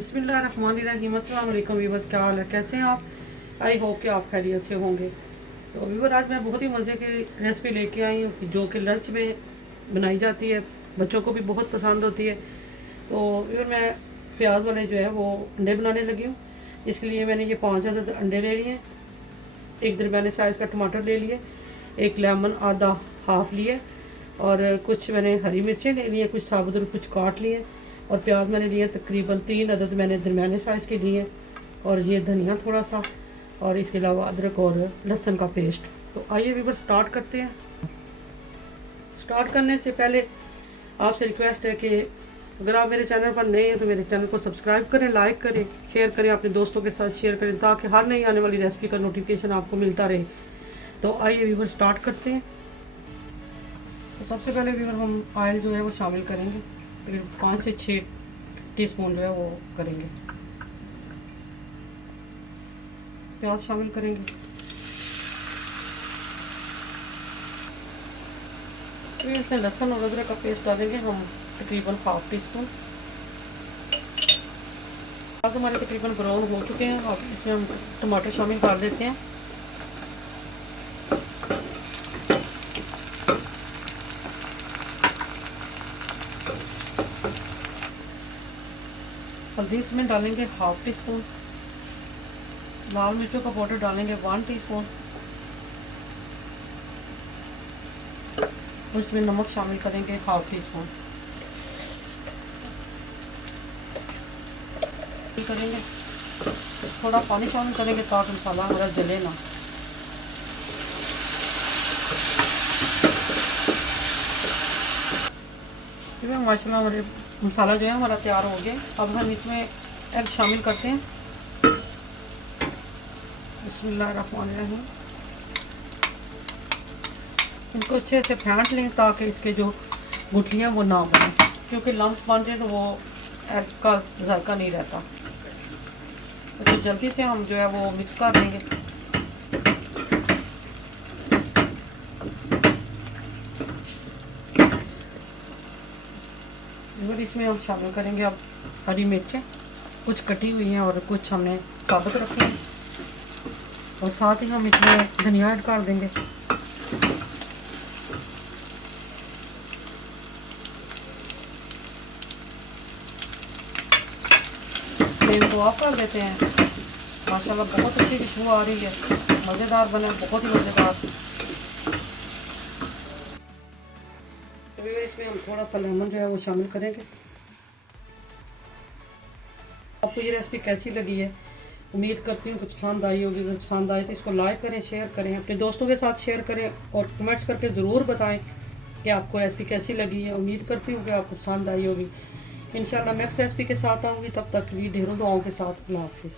बिस्मिल्लाहिर्रहमानिर्रहीम। अस्सलाम वालेकुम व्यूअर्स, क्या हाल है, कैसे हैं आप? आई होप कि आप खैरियत से होंगे। तो व्यूअर, आज मैं बहुत ही मज़े की रेसिपी लेके आई हूँ जो कि लंच में बनाई जाती है, बच्चों को भी बहुत पसंद होती है। तो व्यूअर, मैं प्याज वाले जो है वो अंडे बनाने लगी हूँ। इसके लिए मैंने ये 5 अदद अंडे ले लिए, एक दरमियाने साइज़ का टमाटर ले लिए, एक लेमन आधा हाफ लिए, और कुछ मैंने हरी मिर्चें ले ली हैं, कुछ साबुत और कुछ काट लिए, और प्याज मैंने लिए तकरीबन 3 अदद मैंने दरमियाने साइज़ के लिए, और ये धनिया थोड़ा सा, और इसके अलावा अदरक और लहसुन का पेस्ट। तो आइए व्यूअर स्टार्ट करते हैं। स्टार्ट करने से पहले आपसे रिक्वेस्ट है कि अगर आप मेरे चैनल पर नए हैं तो मेरे चैनल को सब्सक्राइब करें, लाइक करें, शेयर करें, अपने दोस्तों के साथ शेयर करें ताकि हर नई आने वाली रेसिपी का नोटिफिकेशन आपको मिलता रहे। तो आइए व्यूअर स्टार्ट करते हैं। तो सबसे पहले व्यूअर हम ऑयल जो है वो शामिल करेंगे, तकरीबन 5 से 6 टीस्पून जो है वो करेंगे। प्याज शामिल करेंगे, फिर इसमें लहसुन और अदरक का पेस्ट डालेंगे हम तकरीबन 1/2 टीस्पून। प्याज हमारे तकरीबन ब्राउन हो चुके हैं। अब इसमें हम टमाटर शामिल कर देते हैं। हल्दी इसमें डालेंगे 1/2 टीस्पून, लाल मिर्चों का पाउडर डालेंगे 1 टीस्पून, और इसमें नमक शामिल करेंगे 1/2 टीस्पून करेंगे। थोड़ा पानी शामिल करेंगे ताकि मसाला हमारा जले ना। माशाल्लाह हमारे मसाला जो है हमारा तैयार हो गया। अब हम इसमें एग शामिल करते हैं। बिस्मिल्लाहिर्रहमानिर्रहीम। इनको अच्छे से फेंट लें ताकि इसके जो गुठलियाँ वो ना बने, क्योंकि लम्स बन जाए तो वो एग का जायका नहीं रहता। तो जल्दी से हम जो है वो मिक्स कर देंगे। फिर इसमें हम शामिल करेंगे अब हरी मिर्चें, कुछ कटी हुई हैं और कुछ हमने साबुत रखी हैं, और साथ ही हम इसमें धनिया ऐड कर देंगे। फ्लेम को ऑफ कर देते हैं। माशाल्लाह बहुत अच्छी खुशबू आ रही है, मज़ेदार बने, बहुत ही मज़ेदार। तो इसमें हम थोड़ा सा लेमन जो है वो शामिल करेंगे। आपको ये रेसिपी कैसी लगी है? उम्मीद करती हूँ कि पसंद आई होगी। अगर पसंद आए तो इसको लाइक करें, शेयर करें, अपने दोस्तों के साथ शेयर करें, और कमेंट्स करके ज़रूर बताएं कि आपको रेसिपी कैसी लगी है। उम्मीद करती हूँ कि आपको पसंद आई होगी। इंशाल्लाह नेक्स्ट रेसिपी के साथ आऊँगी, तब तक के लिए ढेरों दुआओं के साथ। अल्लाह हाफिज़।